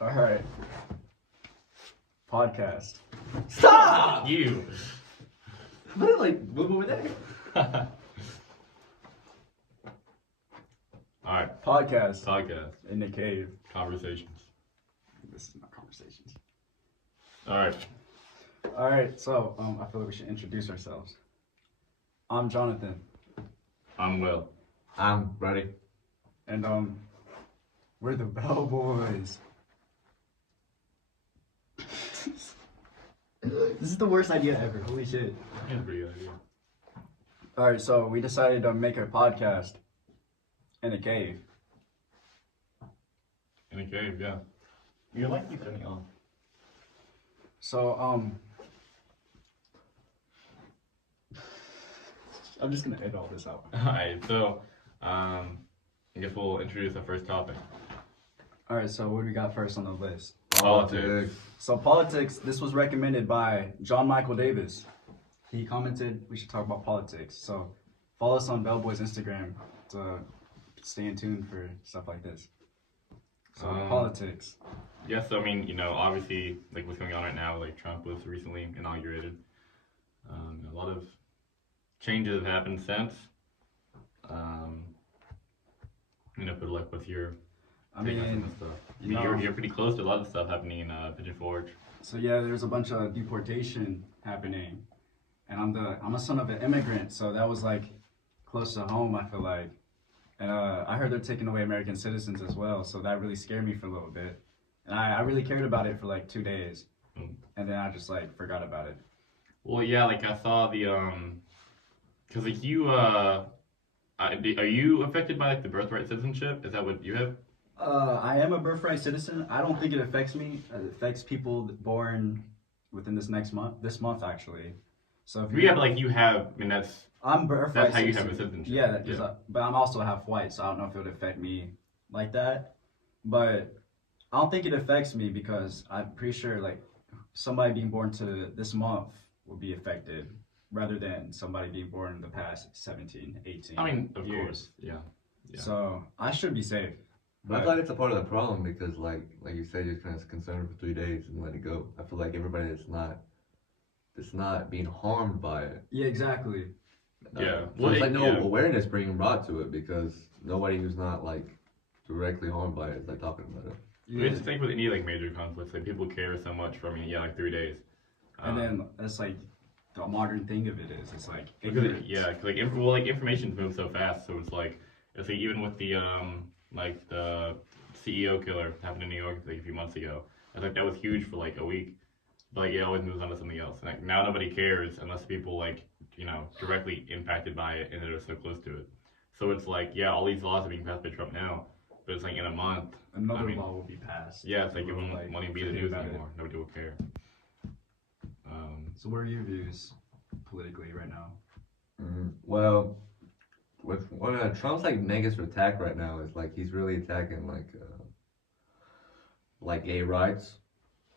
All right. Podcast. Stop! You. But like, move over there. Alright. Podcast. Podcast. In the cave. Conversations. This is not conversations. Alright. All right. So, I feel like we should introduce ourselves. I'm Jonathan, I'm Will. I'm ready. and we're the bellboys. This is the worst idea ever. Holy shit. That's a pretty good idea. All right. So we decided to make a podcast in a cave. In a cave, yeah. Your light keeps turning on. So I'm just gonna edit all this out. Alright, so, I guess we'll introduce our first topic. All right. So what do we got first on the list? Politics. So politics, this was recommended by John Michael Davis. He commented we should talk about politics. So follow us on Bellboys Instagram to stay in tune for stuff like this. So politics. Yeah, so I mean, you know, obviously, like what's going on right now, like Trump was recently inaugurated. A lot of changes have happened since. You know, but like, what's your I take on some mean, of the stuff? I you mean, know, you're pretty close to a lot of stuff happening in Pigeon Forge. so yeah, there's a bunch of deportation happening, and I'm a son of an immigrant, so that was like close to home. I feel like, and I heard they're taking away American citizens as well, so that really scared me for a little bit, and I really cared about it for like 2 days, and then I just like forgot about it. Well, yeah, like I saw the cause like you are you affected by like the birthright citizenship? Is that what you have? I am a birthright citizen. I don't think it affects me. It affects people born within this month actually. So if Yeah, but like you have, I mean I'm birthright that's how you citizen. have a citizenship. Yeah, that is, but I'm also half white, so I don't know if it would affect me like that. But I don't think it affects me because I'm pretty sure like somebody being born to this month will be affected rather than somebody being born in the past 17, 18 I mean, of years. course, yeah. Yeah. So I should be safe. But I feel like it's a part of the problem because, like you said, you're kind of concerned for 3 days and let it go. I feel like everybody that's not being harmed by it. Yeah, exactly. Yeah. So Well, it's like no yeah. awareness being brought to it because nobody who's not like directly harmed by it is like talking about it. I mean, it's the thing with any like major conflicts, like people care so much for, I mean, yeah, like 3 days. And then that's like the modern thing of it is it's like Because ignorance. yeah, cause like information's moved so fast, so it's like even with the like the CEO killer happened in New York like a few months ago. I think that was huge for like a week, but like it always moves on to something else. Like now nobody cares unless people like directly impacted by it and they're so close to it. So it's like yeah, all these laws are being passed by Trump now, but it's like in a month. Another law will be passed. Yeah, it's like it People won't will, be the forget news about it. anymore. Nobody will care. So what are your views politically right now? Well, with what Trump's like biggest attack right now is like he's really attacking like gay rights,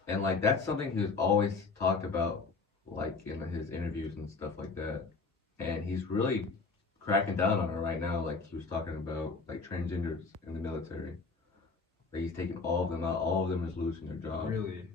and like that's something he's always talked about like in his interviews and stuff like that, and he's really cracking down on it right now. Like he was talking about like transgenders in the military, like he's taking all of them out. All of them is losing their jobs. Really?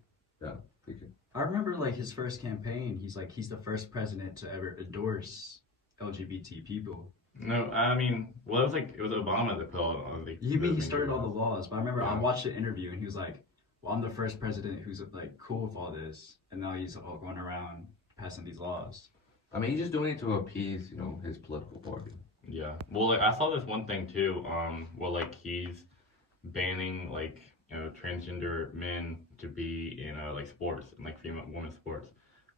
Yeah, thank you. I remember like his first campaign. He's the first president to ever endorse LGBT people. No, I mean, well, it was Obama that put all the. He started all the laws, but I remember I Yeah. watched the interview and he was like, "Well, I'm the first president who's like cool with all this," and now he's all going around passing these laws. I mean, he's just doing it to appease, his political party. Yeah. Well, like, I saw this one thing too. Well, like he's banning like transgender men to be in like sports and like female women's sports.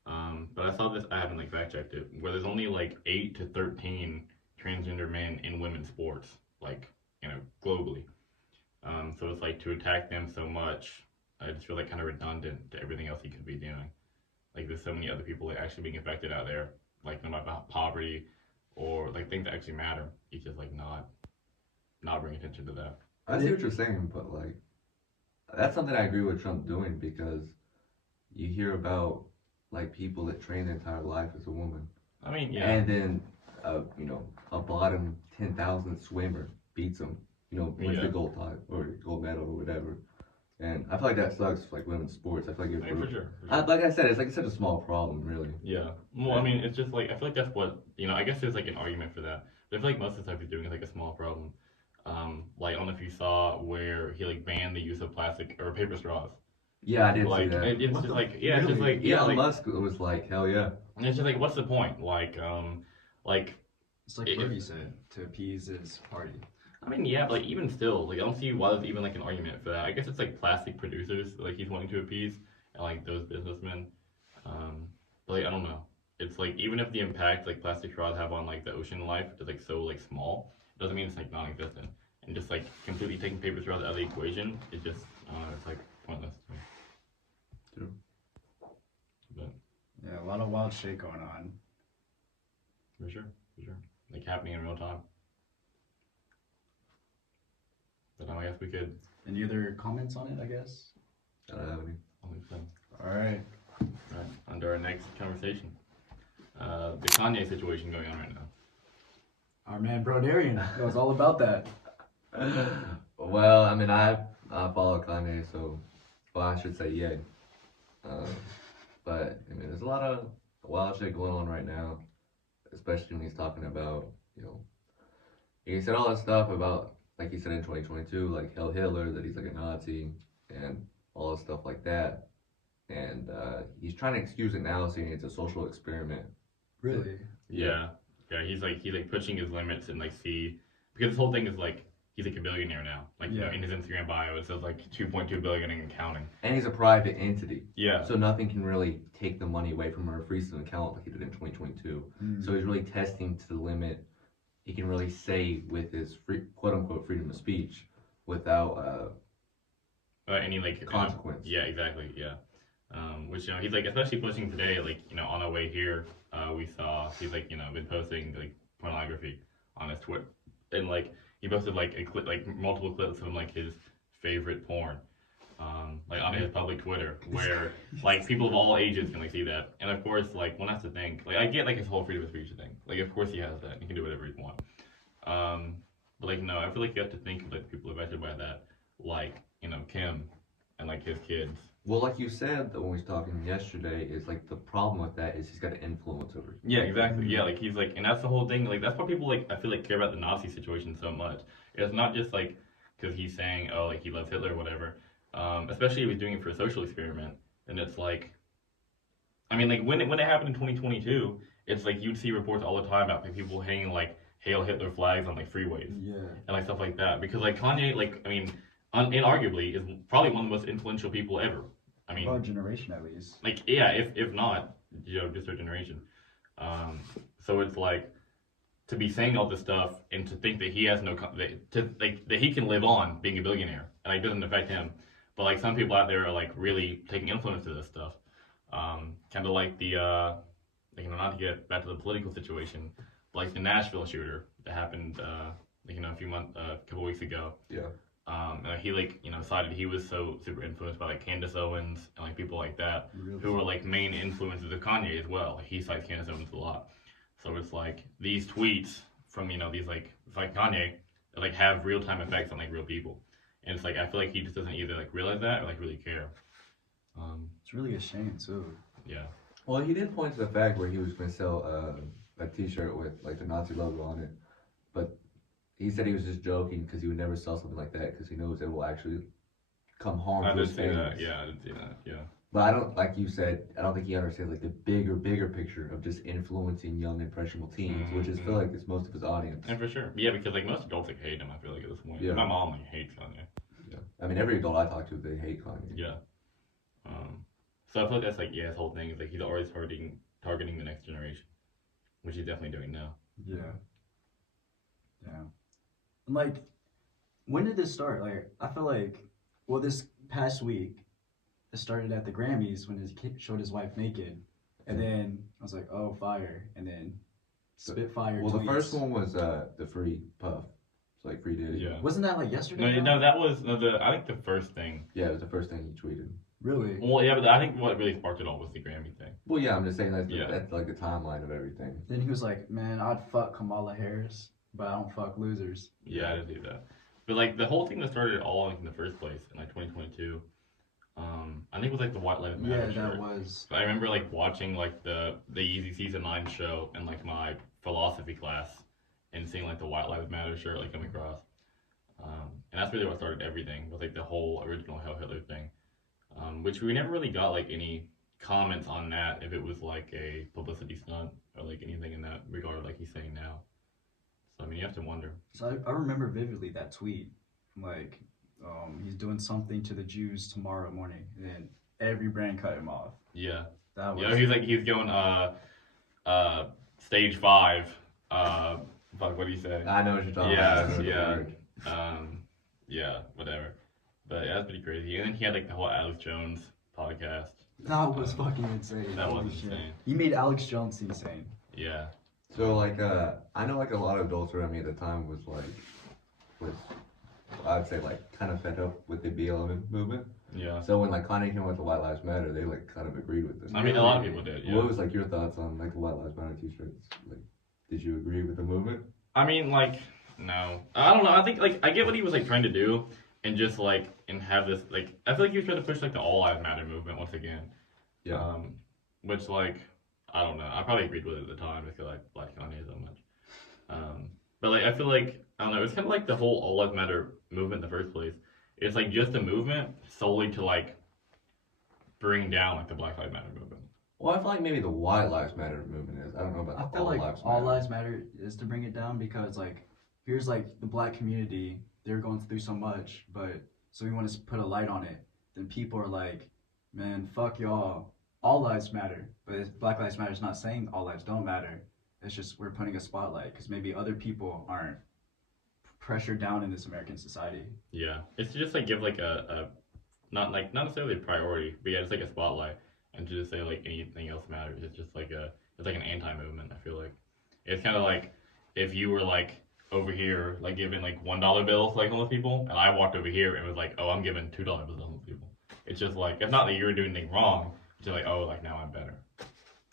But I saw this. I haven't like fact checked it. Where there's only like 8 to 13 transgender men in women's sports, like globally. So it's like to attack them so much. I just feel like kind of redundant to everything else he could be doing. Like there's so many other people like actually being affected out there, like no matter poverty or like things that actually matter. He's just like not bring attention to that. I see what you're saying, but like that's something I agree with Trump doing because you hear about like people that train their entire life as a woman, I mean, yeah. and then a bottom 10,000 swimmer beats them wins Yeah. the gold time or gold medal or whatever. And I feel like that sucks for like women's sports. I feel like I mean, for sure. like I said, it's like such a small problem, really. Yeah. Well, I mean, it's just like I feel like that's what I guess there's like an argument for that. But I feel like most of the stuff he's doing is like a small problem. Like I don't know if you saw where he like banned the use of plastic or paper straws. Yeah, I did see Like that. it's What just the- like yeah, it's just really? like yeah, Elon like Musk was like, hell yeah. and it's just like what's the point? Like It's like If- Fergie said to appease his party. I mean yeah, but like even still, like I don't see why there's even like an argument for that. I guess it's like plastic producers like he's wanting to appease and like those businessmen. But like I don't know. It's like even if the impact like plastic straws have on like the ocean life is like so like small, it doesn't mean it's like non-existent. And just like completely taking paper straws out of the equation, it just I don't know, it's like pointless to me. True. But Yeah, a lot of wild shit going on. for sure, like happening in real time. But I guess we could. Any other comments on it, I guess? I don't have any. I think so. All right. Alright, under our next conversation. The Kanye situation going on right now. Our man Brodarian knows all about that. Well, I mean, I follow Kanye, so I should say yay. But I mean, there's a lot of wild shit going on right now, especially when he's talking about, he said all that stuff about, like he said in 2022, like Hell Hitler, that he's like a Nazi, and all that stuff like that. And he's trying to excuse it now, saying it's a social experiment. Really? Yeah. Yeah, he's like pushing his limits and like because this whole thing is like he's like a billionaire now. Like Yeah. in his Instagram bio it says like 2.2 billion and counting. And he's a private entity, Yeah. so nothing can really take the money away from him or freeze an account like he did in 2022. So he's really testing to the limit he can really say with his quote unquote freedom of speech without Any like consequence. Yeah, exactly. Yeah. Which he's like especially pushing today. Like on our way here, we saw he's like been posting like pornography on his Twitter, and like he posted like a clip, like multiple clips from like his favorite porn, like on his public Twitter, where like people of all ages can like see that. And of course, like one has to think, like I get like his whole freedom of speech thing. Like of course he has that. He can do whatever he wants. But like no, I feel like you have to think of like people affected by that, like Kim and like his kids. Well, like you said when we was talking yesterday, is like the problem with that is he's got an influence over you. Yeah, exactly. Yeah, like he's like, and that's the whole thing. Like that's why people like I feel like care about the Nazi situation so much. It's not just like because he's saying oh like he loves Hitler or whatever. Especially if he's doing it for a social experiment, and it's like, I mean like when it happened in 2022, it's like you'd see reports all the time about people hanging like Hail Hitler flags on like freeways Yeah. and like stuff like that because like Kanye like I mean inarguably is probably one of the most influential people ever. I mean, Our generation at least. like yeah, if not, just our generation. So it's like to be saying all this stuff and to think that he has that he can live on being a billionaire and like doesn't affect him. But like some people out there are like really taking influence to this stuff. Kind of like the like not to get back to the political situation, but like the Nashville shooter that happened like a couple weeks ago. Yeah. And he like decided he was so super influenced by like Candace Owens and like people like that Really? who were like main influences of Kanye as well. Like he cites Candace Owens a lot. So it's like these tweets from these like it's like Kanye that like have real time effects on like real people. And it's like I feel like he just doesn't either like realize that or like really care. It's really a shame too. Yeah. Well, he did point to the fact where he was going to sell a T-shirt with like the Nazi logo on it, but he said he was just joking because he would never sell something like that because he knows it will actually come harm I to did his see fans. that. Yeah, I did see that. Yeah. But I don't, like you said, I don't think he understands like the bigger picture of just influencing young impressionable teens, which is feel like it's most of his audience. And for sure. Yeah, because like most adults like hate him. I feel like at this point. Yeah. My mom like hates Kanye. Yeah. I mean, every adult I talk to, they hate Kanye. Yeah. So I feel like that's like his whole thing is like he's always targeting the next generation, which he's definitely doing now. Yeah. Yeah. And like, when did this start? Like, I feel like, well, this past week, it started at the Grammys when his kid showed his wife naked, and then I was like, oh, fire, and then Spitfire. Well, the tweets. first one was the Free Puff. It's like Free Diddy. Yeah. Wasn't that like yesterday? No, that was I think the first thing. Yeah, it was the first thing he tweeted. Really? Well, yeah, but I think what really sparked it all was the Grammy thing. Well, yeah, I'm just saying Yeah. that's like the timeline of everything. Then he was like, man, I'd fuck Kamala Harris, but I don't fuck losers. Yeah, I did see that. But like the whole thing that started it all like in the first place in like 2022. I think it was like the White Lives Matter Yeah, shirt. that was. I remember like watching like the Easy season 9 show in like my philosophy class and seeing like the White Lives Matter shirt like come across. And that's really what started everything was like the whole original Hail Hitler thing. Which we never really got like any comments on that if it was like a publicity stunt or like anything in that regard like he's saying now. So I mean you have to wonder. So I remember vividly that tweet. Like, he's doing something to the Jews tomorrow morning, and then every brand cut him off. Yeah. That was. Yeah, he's going stage 5. Fuck, what do you say? I know what you're talking Yeah, about. I know the yeah. word. Yeah, whatever. But yeah, that's pretty crazy. And then he had like the whole Alex Jones podcast. That was fucking insane. That was Holy shit. insane. He made Alex Jones insane. Yeah. So like I know like a lot of adults around me at the time was I'd say like kind of fed up with the BLM movement. Yeah. So when like Kanye came with the White Lives Matter, they like kind of agreed with it. I mean, a lot of people did. Yeah. What was like your thoughts on like the White Lives Matter t-shirts? Like, did you agree with the movement? I mean, like, no. I don't know. I think, like, I get what he was, like, trying to do and just, like, and have this, like, I feel like he was trying to push, like, the All Lives Matter movement once again. Yeah. Which, like, I don't know. I probably agreed with it at the time because I like Kanye so much. But, like, I feel like, I don't know, it's kind of like the whole All Lives Matter movement in the first place. It's, like, just a movement solely to, like, bring down, like, the Black Lives Matter movement. Well, I feel like maybe the White Lives Matter movement is. I don't know about I the feel All like Lives all Matter. lives matter is to bring it down because like here's like the black community, they're going through so much, but so we want to put a light on it. Then people are like, man, fuck y'all, all lives matter. But Black Lives Matter is not saying all lives don't matter. It's just we're putting a spotlight because maybe other people aren't pressured down in this American society. Yeah. It's to just, like, give, like, a not necessarily a priority, but yeah, it's like a spotlight. And to just say like anything else matters, it's just like it's like an anti-movement. I feel like it's kind of like if you were like over here like giving like $1 bills to like homeless people, and I walked over here and was like, oh, I'm giving $2 bills to homeless people. It's just like it's not that you're doing anything wrong. It's just like oh, like now I'm better.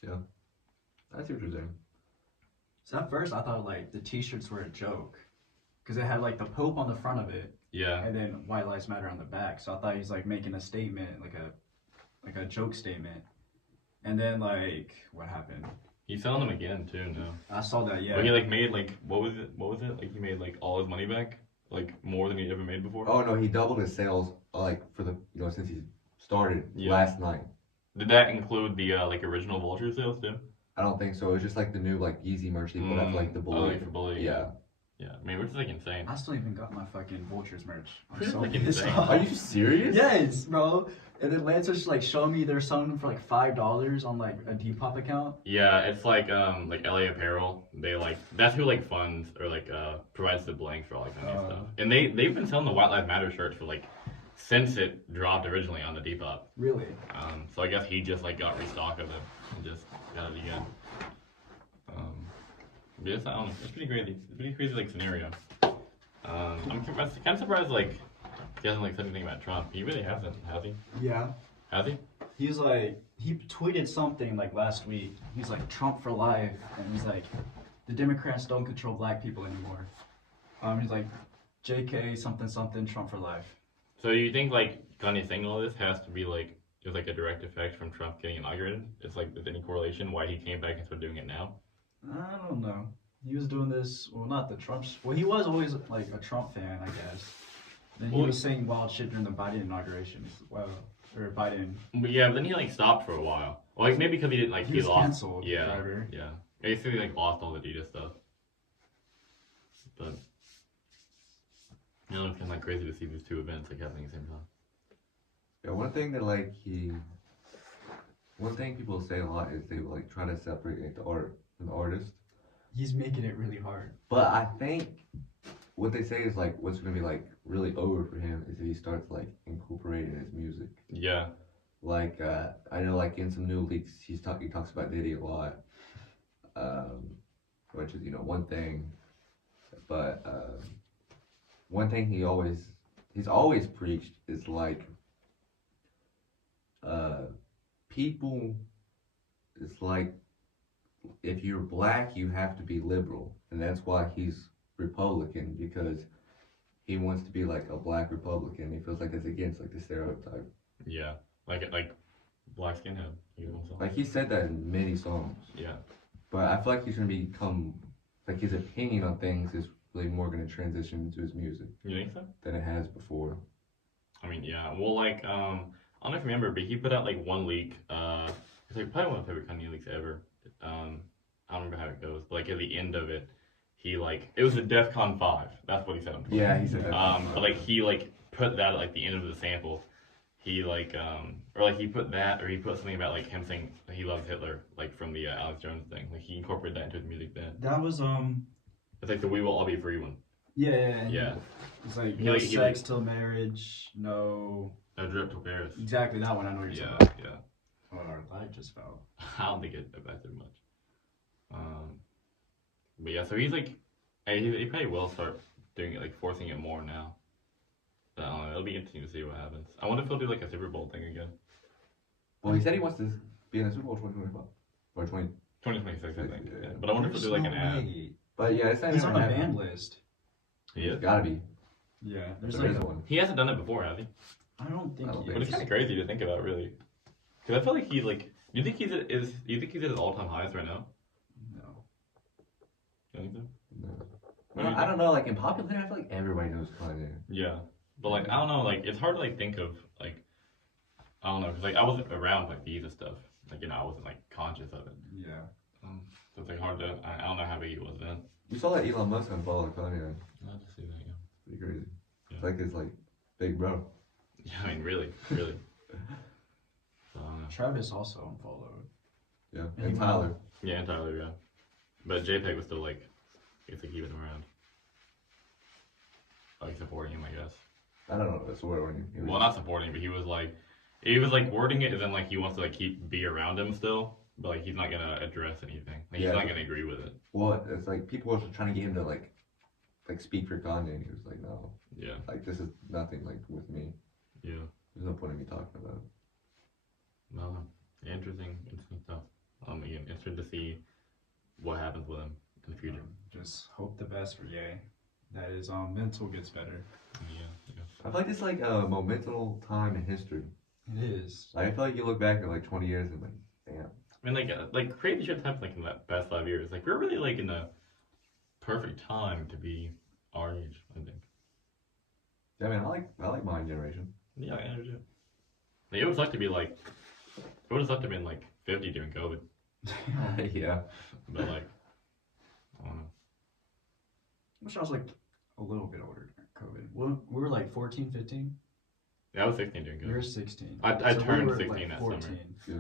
Yeah. I see what you're saying. So at first I thought like the T-shirts were a joke because it had like the Pope on the front of it Yeah. and then White Lives Matter on the back. So I thought he was like making a statement, like a joke statement. And then like what happened? He's selling them again too now. I saw that, yeah. But he like made like what was it? Like he made like all his money back, like more than he ever made before. Oh no, he doubled his sales like for the since he started Yeah. last night. Did that include the like original Vulture sales too? I don't think so. It's just like the new like Yeezy merch they put up like the Oh, bullet. like for Bully. Yeah. Yeah. I mean, which is like insane. I still even got my fucking Vultures merch. I'm It's so like pissed insane. off. Are you serious? Yes, bro. And then Lance was just like showing me they're selling them for like $5 on like a Depop account. Yeah, it's like LA Apparel. They like that's who like funds or like provides the blank for all that kind of stuff. And they've been selling the White Lives Matter shirts for like since it dropped originally on the Depop. Really? So I guess he just like got restock of it and just got it again. Yes, I don't know. It's pretty crazy. It's a pretty crazy like scenario. I'm kind of surprised like he hasn't like said anything about Trump. He really hasn't, has he? Yeah. Has he? He's like, he tweeted something like last week. He's like, Trump for life. And he's like, the Democrats don't control black people anymore. He's like, JK something something, Trump for life. So you think like Kanye saying all this has to be like it was like a direct effect from Trump getting inaugurated? It's like there's any correlation why he came back and started doing it now? I don't know. He was doing this, well, not the Trumps. Well, he was always like a Trump fan, I guess. Then he was saying wild shit during the Biden inauguration. Well, or Biden. But yeah, but then he like stopped for a while. Well, like maybe because he didn't like He was lost. canceled. Yeah, Forever. yeah. Basically, he like lost all the Adidas stuff. But you know, it's kind of like crazy to see these two events like happening at the same time. Yeah, one thing people say a lot is they like try to separate like, the art from the artist. He's making it really hard. But I think what they say is like what's gonna be like really over for him is if he starts like incorporating his music. Yeah. Like I know like in some new leaks he talks about Diddy a lot, which is one thing. But one thing he's always preached is like people. It's like if you're black you have to be liberal, and that's why he's Republican, because he wants to be like a black Republican. He feels like it's against like the stereotype. Yeah, like black skinhead. He was also. Like he said that in many songs. Yeah. But I feel like he's gonna become like his opinion on things is really more gonna transition into his music You think so? than it has before. I mean, yeah. Well, like, I don't know if you remember, but he put out like one leak. It's like probably one of my favorite Kanye leaks ever. I don't remember how it goes, but like at the end of it, he like it was a DEFCON 5. That's what he said on Twitter. Yeah, he said that. But like he like put that at like the end of the sample. He like or like he put that or he put something about like him saying he loves Hitler like from the Alex Jones thing. Like he incorporated that into his music then. That was It's like the "We Will All Be Free" one. yeah. Yeah. It's like He no like- he sex till marriage, no. No Drip to Paris. Exactly that one. I know what you're Yeah, talking yeah. about. Oh, our light just fell. I don't think it affected much. But yeah, so he's like, hey, he probably will start doing it, like forcing it more now. But I don't know, it'll be interesting to see what happens. I wonder if he'll do like a Super Bowl thing again. Well, he said he wants to be in the Super Bowl 2025 or 20. 2026, I think. Yeah. Yeah. But I wonder if he'll do like an ad. But yeah, it's not He's even on a happening. band list. He It's is. gotta be. Yeah, there's There like is one. He hasn't done it before, has he? I don't think I don't he But it's is. kind of crazy to think about, really. Because I feel like he like. Do you think he's at his all-time highs right now? No. You think so? No. What do you I don't know. Like in popularity, I feel like everybody knows Kanye. Yeah, but like I don't know, like it's hard to like think of like I don't know, cause like I wasn't around like these and stuff, like I wasn't like conscious of it. Yeah. So it's like hard to I don't know how big it was then. You saw that Elon Musk unfollow Kanye. I have to see that, yeah. Pretty crazy. Yeah. It's like his like big bro. Yeah, I mean really. So I don't know. Travis also unfollowed. Yeah. And And he Tyler. Yeah, and Tyler, yeah. But JPEG was still like, it's like keeping him around. Like supporting him, I guess. I don't know. That's what when he was. Well, not supporting, but he was like wording it as in like he wants to like be around him still, but like he's not gonna address anything. Like Yeah. he's not gonna agree with it. Well, it's like people were trying to get him to like speak for Kanye, and he was like, no, Yeah, like this is nothing like with me. yeah. There's no point in me talking about it. No, interesting stuff. Again, interesting to see what happens with him in the future. Just hope the best for Ye. That his mental gets better. Yeah. I feel like it's like a momental time in history. It is. Like, I feel like you look back at like 20 years and like, damn. I mean, like crazy shit's happened like in the past 5 years. Like we're really like in the perfect time to be our age. I think. Yeah, I mean, I like my generation. Yeah, I do. Like, it would suck to be like, it would have sucked to be like 50 during COVID, Yeah. but like, I don't know. Wish I was like a little bit older during COVID. We were like 14, 15. Yeah, I was 16 during You're COVID. 16. I So we turned were, 16 that summer. Yeah.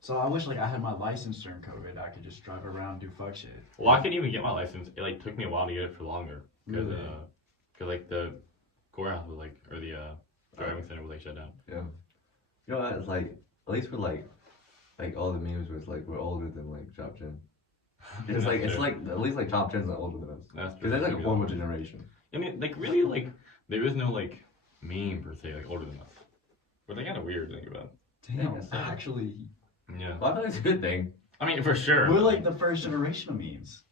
So I wish like I had my license during COVID. I could just drive around, do fuck shit. Well, I couldn't even get my license. It like took me a while to get it for longer because Really? like the courthouse was like or the driving center was like shut down. Yeah. You know what? It's like, at least for like all the memes was like, we're older than like Chop Chin. It's like, it's true. like, at least like Chop Chin's not older than us. That's true. Because that's like a Good horrible point. generation. I mean, like really, like there is no like meme per se like older than us. But they kind of weird to think about. Damn, Yeah, so- actually, Yeah. Well, I thought it's a good thing. I mean, for sure. we're like the first generation of memes.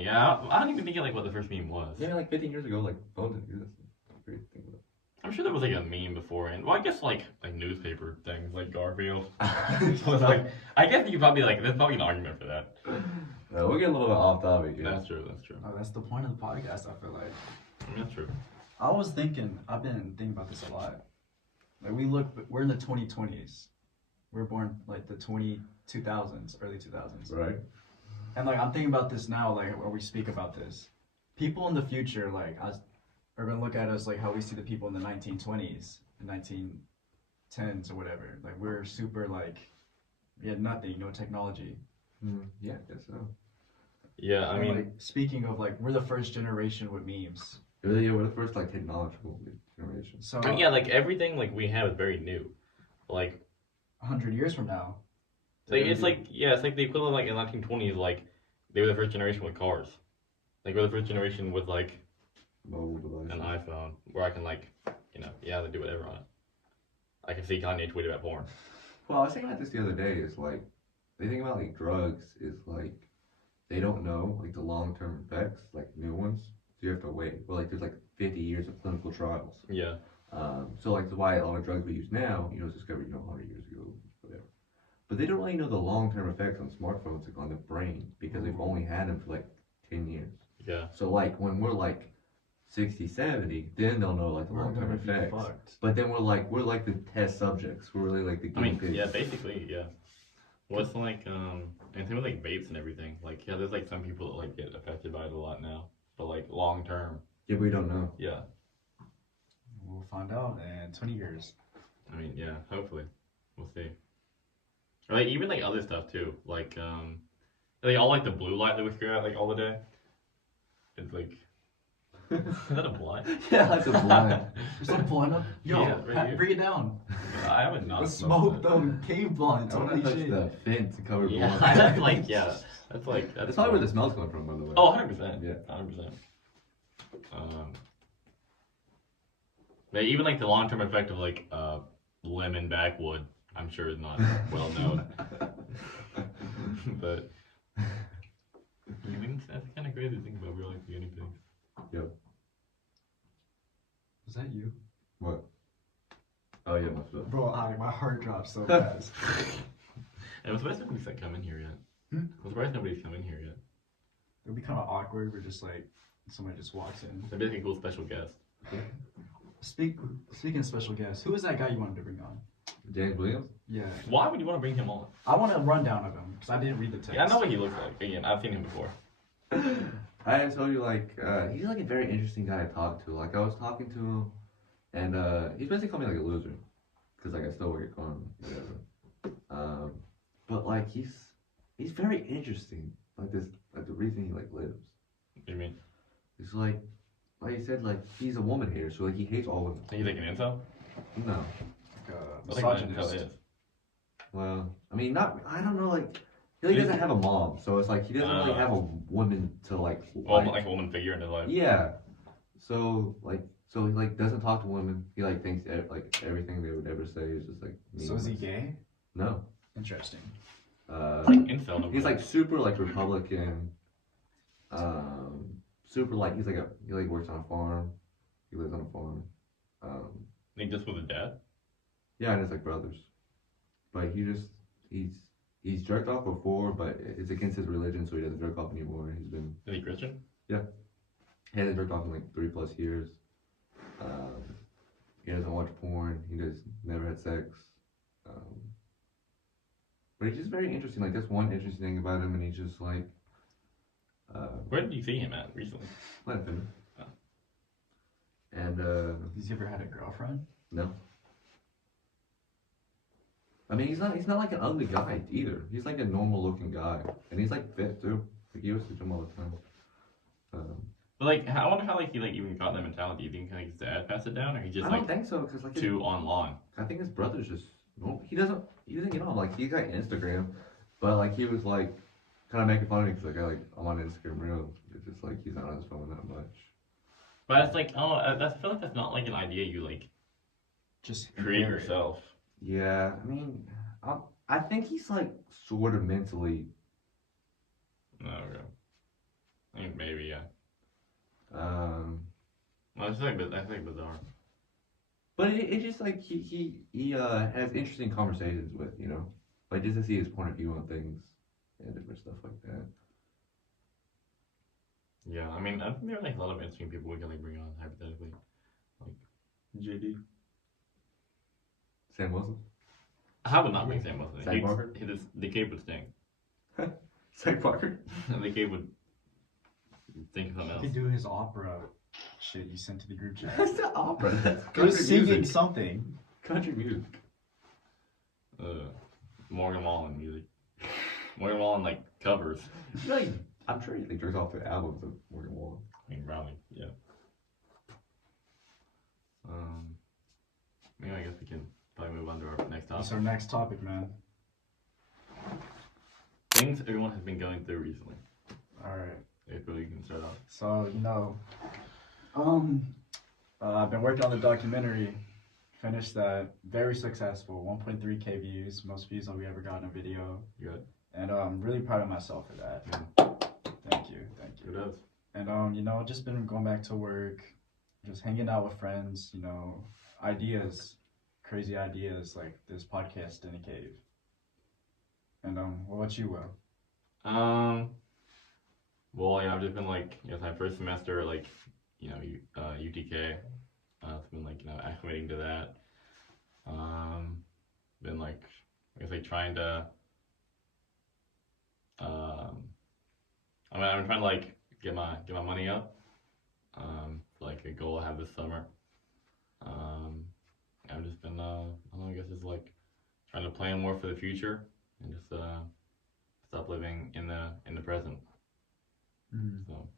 Yeah, I don't even think of like what the first meme was. Maybe like 15 years ago, like phones didn't exist. Great thing about I'm sure there was like a meme beforehand. Well, I guess like newspaper things like Garfield. it. So it's like I guess you could probably like there's probably an argument for that. No, we'll get a little bit off topic. Yeah. That's true. That's true. Oh, that's the point of the podcast. I feel like. I mean, that's true. I was thinking. I've been thinking about this a lot. Like we're in the 2020s. We're born like the 2000s, early 2000s. Right. And like I'm thinking about this now, like where we speak about this. People in the future, like are gonna look at us like how we see the people in the 1920s, the 1910s or whatever. Like we're super like we had nothing, no technology. Yeah, I guess so. Yeah, I And, mean, like, speaking of like we're the first generation with memes. Yeah, we're the first like technological generation. So I mean, yeah, like everything like we have is very new. Like 100 years from now. it's like yeah, it's like the equivalent like in the 1920s. Like they were the first generation with cars. Like we're the first generation with like Mobile devices. an iPhone where I can like they do whatever on it. I can see Kanye tweet about porn. Well, I was thinking about this the other day. Is like they think about like drugs is like they don't know like the long term effects, like new ones. so you have to wait. Well, like there's like 50 years of clinical trials. Yeah. So like that's why a lot of drugs we use now, was discovered 100 years ago, whatever. But they don't really know the long-term effects on smartphones, like on the brain, because we've only had them for like 10 years. Yeah. So like when we're like 60, 70, then they'll know like the long-term effects. Fucked. But then we're like the test subjects. We're really like the I guinea mean, pigs. yeah, basically, yeah. What's like, and same with like vapes and everything. Like, yeah, there's like some people that like get affected by it a lot now, but like long term, Yeah, we don't know. yeah. We'll find out in 20 years. I mean, yeah, hopefully, we'll see. Or like even like other stuff too, like all like the blue light that we stare at like all the day. It's like, is that a blunt? Yeah, that's a blind. There's a blunt up. Yo, Yeah, right here. bring it down. I haven't not Let's smoked smoke that. them cave blunts. I want Holy to touch shit. the fence to cover Yeah, blind. that's like that's like That's probably where the smell's coming from, by the way. Oh, 100%. Yeah. 100%. But even like the long term effect of like lemon backwood, I'm sure is not well known. But I mean, that's kind of crazy to think about. We're like guinea pigs. Yep. Was that you? What? Oh yeah, my foot. Bro, my heart dropped so fast. And I'm surprised nobody's like come in here yet. Hmm? I'm surprised nobody's come in here yet. It would be kind of awkward. We're just like, somebody just walks in. That'd be like a cool special guest. Speaking of special guests, who is that guy you wanted to bring on? James Williams? Yeah. Why would you want to bring him on? I want a rundown of him because I didn't read the text. Yeah, I know what he looks like. Again, I've seen him before. I told you he's like a very interesting guy to talk to. Like I was talking to him, and he's basically called me like a loser, because like I still work at Corn, whatever. But like he's very interesting. Like the reason he like lives. What do you mean? It's like he said, like he's a woman hater, so like he hates all women. He's like an incel? No. Like I a think that's misogynist. how it is. Well, I mean, not. I don't know. Like he doesn't have a mom, so it's like he doesn't really have a woman to like. Like a woman figure in his life. Yeah. So he like doesn't talk to women. He like thinks like everything they would ever say is just like. So is he meaningless. gay? No. Interesting. Like incel number He's one. like super like Republican. Super like he like works on a farm. He lives on a farm. Like just with a dad? Yeah, and it's like brothers. But he's jerked off before, but it's against his religion, so he doesn't jerk off anymore. He's been Is he Christian? he hasn't jerked off in like 3+ years. He doesn't watch porn. He just never had sex. But he's just very interesting. Like that's one interesting thing about him, and he's just like. Where did you see him at recently? Let him finish. Oh. And Has he ever had a girlfriend? no. I mean, he's not like an ugly guy either. He's like a normal looking guy, and he's like fit too. Like he goes to the gym all the time. But like, I wonder how like he like even got that mentality. Do you think like his dad passed it down, or he just I like don't think so, because like too on lawn? I think his brother's just he doesn't get on. Like he's got Instagram, but like he was like kind of making fun of me because like I'm on Instagram real. It's just like he's not on his phone that much. But it's like, oh, I feel like that's not like an idea you like Just create inherit. yourself. Yeah, I mean, I think he's like sort of mentally. No, okay. I mean, maybe yeah. Well, it's like that's like bizarre. but it's just like he has interesting conversations with like just to see his point of view on things and different stuff like that. Yeah, I mean, I think there are like a lot of interesting people we can like bring on hypothetically, like JD. Sam Wilson, I would not bring Sam Wilson. Sam Barker? The kid would stink. Sam Parker. And the kid would think of something He else. could do his opera shit you sent to the group chat. That's not opera. That's He was country singing music. something. Country music. Morgan Wallen music. Morgan Wallen like covers. Like, I'm sure he like jerks off to albums of Morgan Wallen. I mean, probably, yeah. Yeah, I guess we can probably move on to our next That's topic. our next topic, man. Things everyone has been going through recently. Alright. If we can start off. So, I've been working on the documentary. Finished that. Very successful. 1.3K views. Most views that we ever got in a video. Good. And I'm really proud of myself for that. Thank you. Who does? And just been going back to work, just hanging out with friends, ideas, crazy ideas like this podcast in a cave. And what about you, Will? Um, well, yeah, I've just been like, it's my first semester, like, UTK. It's been like, acclimating to that. Um, been like, I guess like trying to, um, I've been trying to like get my money up. Like a goal I have this summer. Um, I've just been, I don't know, I guess it's like trying to plan more for the future and just stop living in the present. So.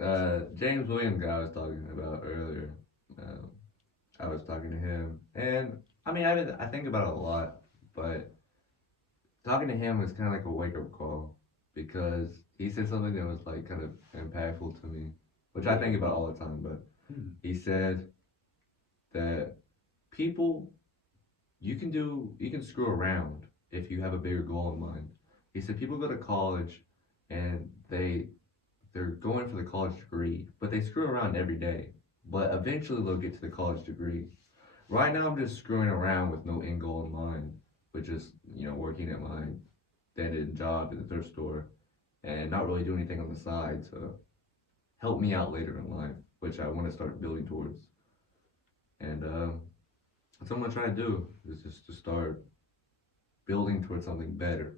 uh, James Williams guy I was talking about earlier. I was talking to him, and I mean, I think about it a lot, but talking to him was kind of like a wake up call because he said something that was like kind of impactful to me, which I think about all the time. But he said that people, you can screw around if you have a bigger goal in mind. He said people go to college and they're going for the college degree, but they screw around every day. But eventually they'll get to the college degree. Right now I'm just screwing around with no end goal in mind, which is, working at my dead-end job at the thrift store and not really doing anything on the side to help me out later in life, which I want to start building towards. And that's what I'm gonna try to do, is just to start building towards something better.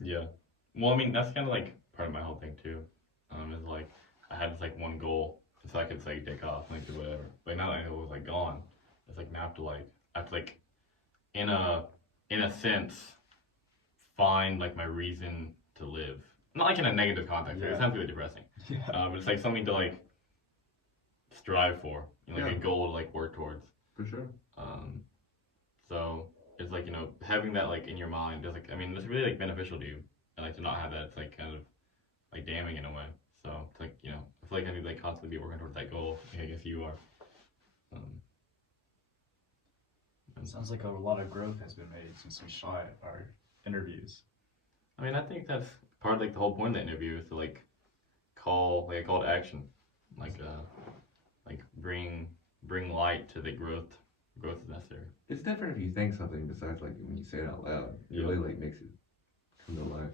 Yeah. Well, I mean, that's kind of like part of my whole thing too. Is like I had this like one goal, so I could say take off, like do whatever. Like now that it was like gone, it's like now I have to like in a sense find like my reason to live. Not like in a negative context. Like, it sounds really depressing. Yeah. But it's like something to like strive for, like Yeah. a goal to like work towards. For sure. So it's like having that like in your mind is like it's really like beneficial to you, and like to not have that it's like kind of like damning in a way. So it's like I feel like I need to like constantly be working towards that goal. I guess you are. It sounds like a lot of growth has been made since we shot our interviews. I think that's part of like the whole point of the interview is to like call to action, like bring light to the growth is necessary. It's different if you think something besides like when you say it out loud. It really like makes it come to life.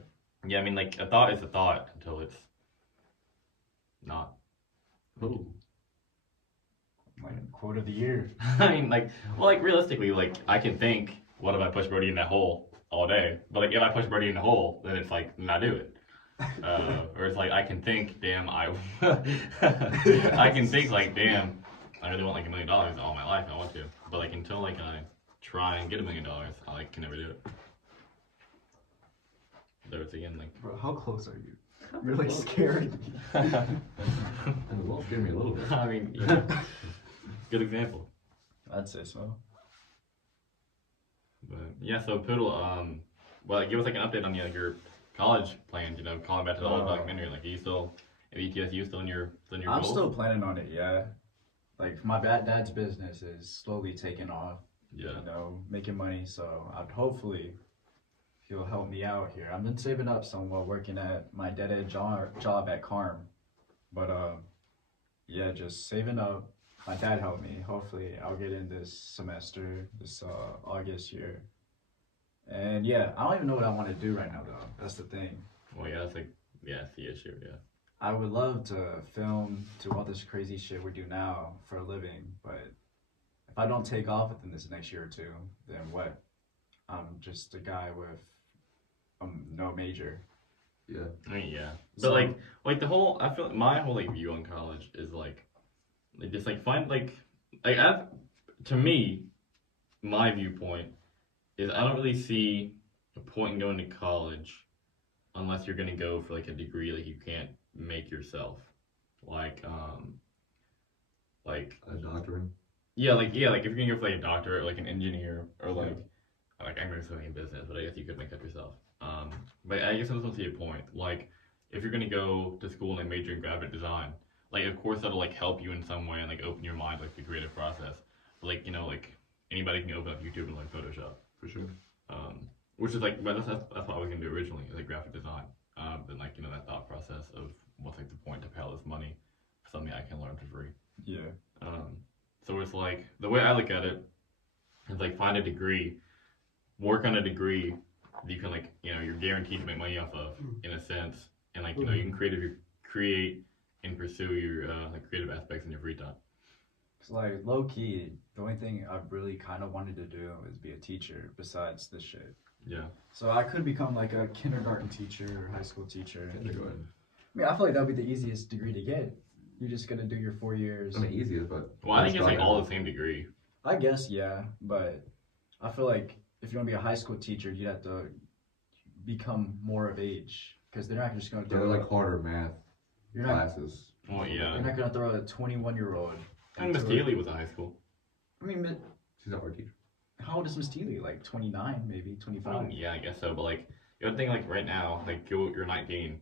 Yeah, like a thought is a thought until it's not. Ooh. Like quote of the year. Realistically, like I can think, what if I push Brody in that hole all day? But like if I push Brody in the hole, then it's like not do it. Or it's like I can think, damn, I can think like, damn, I really want like $1 million all my life. I want to, but like until like I try and get $1 million, I like can never do it. There it's again like. Bro, how close are you? You're like scaring me. And will scare me a little bit. Good example. I'd say so. But yeah, so Poodle, give us like an update on your college plans. Calling back to the old documentary. Like, are you still at ETSU? Still in your I'm goals? still planning on it. Yeah, like my dad's business is slowly taking off. Yeah. Making money. So I'd hopefully he'll help me out here. I've been saving up some while working at my dead-end job at Carm, but just saving up. My dad helped me. Hopefully, I'll get in this semester, this August here. And I don't even know what I want to do right now, though. That's the thing. Well, yeah, that's that's the issue. Yeah. I would love to film, do all this crazy shit we do now for a living, but if I don't take off within this next year or two, then what? I'm just a guy with no major. Yeah. Yeah. But So- like the whole, I feel like my whole like view on college is like just like find to me, my viewpoint is I don't really see a point in going to college unless you're gonna go for like a degree like you can't make yourself. Like A doctorate. like if you're gonna go for like a doctor or like an engineer or like I'm gonna say in business, but I guess you could make that yourself. But I guess I just don't see a point. Like if you're gonna go to school and like major in graphic design, like of course that'll like help you in some way and like open your mind like the creative process. But like like anybody can open up YouTube and learn Photoshop. For sure. which is like, but that's what I was gonna do originally, like graphic design. Then like that thought process of what's like the point to pay all this money for something I can learn for free. Yeah. So it's like the way I look at it is like find a degree, work on a degree that you can like you're guaranteed to make money off of in a sense, and like you can create and pursue your like creative aspects in your free time. It's like low key, the only thing I really kind of wanted to do is be a teacher besides this shit. Yeah. So I could become like a kindergarten teacher or high school teacher. Kindergarten. I mean, I feel like that would be the easiest degree to get. You're just gonna do your 4 years. I mean, easiest, but. Well, I think it's like all the same degree. I guess, yeah, but I feel like if you want to be a high school teacher, you'd have to become more of age because they're not just gonna Yeah, throw. they're like harder math You're not. classes. Well, yeah. You're not gonna throw a 21-year-old. And Miss Daly was a high school. I mean, She's our teacher. how old is Miss Teely? Like 29, maybe 25. Yeah, I guess so. But like, you gotta think like right now, like you're 19,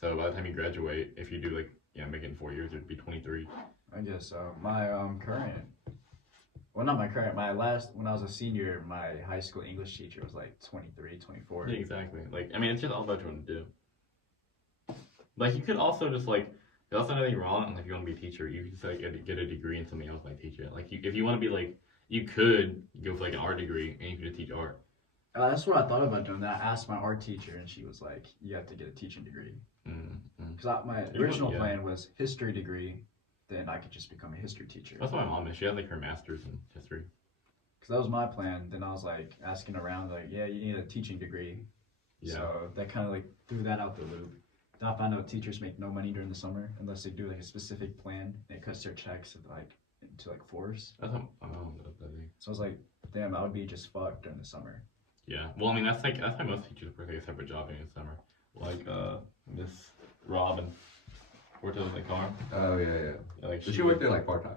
so by the time you graduate, if you do like make it in 4 years, it'd be 23. I guess so. My current, well, not my current. My last, when I was a senior, my high school English teacher was like 23, 24. Yeah, exactly. Like, I mean, it's just all about what you want to do. Like, you could also just like, there's also nothing wrong. Like, if you want to be a teacher, you could just like get a degree in something else, like teach it. Like, if you want to be like, you could go for like an art degree and you could just teach art. That's what I thought about doing. That I asked my art teacher, and she was like, "You have to get a teaching degree." Because my original plan was history degree, then I could just become a history teacher. That's what my mom is. She has like her master's in history. Because that was my plan. Then I was like asking around, like, yeah, you need a teaching degree. Yeah. So that kind of like threw that out the loop. Then I found out teachers make no money during the summer unless they do like a specific plan. And it cuts their checks to like fours. That's what my mom does, I think. So I was like, damn, I would be just fucked during the summer. Yeah. Well, I mean, that's why most teachers work like a separate job in the summer. Like Miss Robin worked at the car. Oh, yeah. Like So she worked there like part time.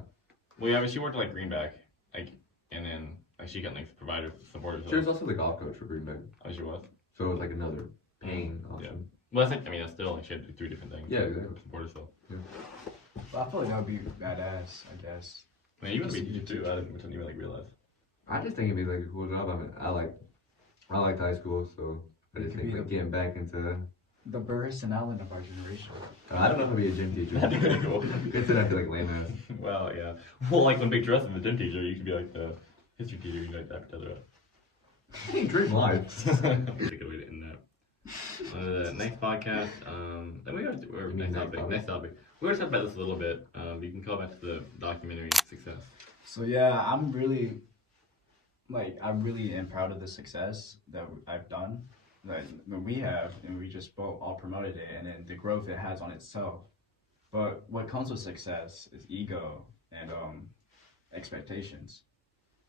Well, yeah, but she worked at like Greenback, like, and then like she got like providers, supporters. She was also the golf coach for Green Bay. Oh, she was. So it was like another paying option. Well, that's like, I mean, that's still like she had to do 3 different things. Yeah, exactly. Support herself. But I feel like that would be badass, I guess. I mean, you would be a teacher too. I didn't even like realize. I just think it'd be like a cool job. I mean, I liked high school, so I just You could think be like the- getting back into. The Burris and Allen of our generation. I don't know how to be a gym teacher. That'd be pretty cool. It's an after like lame ass. Well, yeah. Well, like when Big Dress is the gym teacher, you could be like the history teacher. You like that together. Hey, dream life. Take a way to end that. The next podcast. Then we are next topic. Next topic. We already talked about this a little bit. You can call back to the documentary Success. So yeah, I'm really am proud of the success that I've done, that we have, and we just both all promoted it, and then the growth it has on itself. But what comes with success is ego and expectations.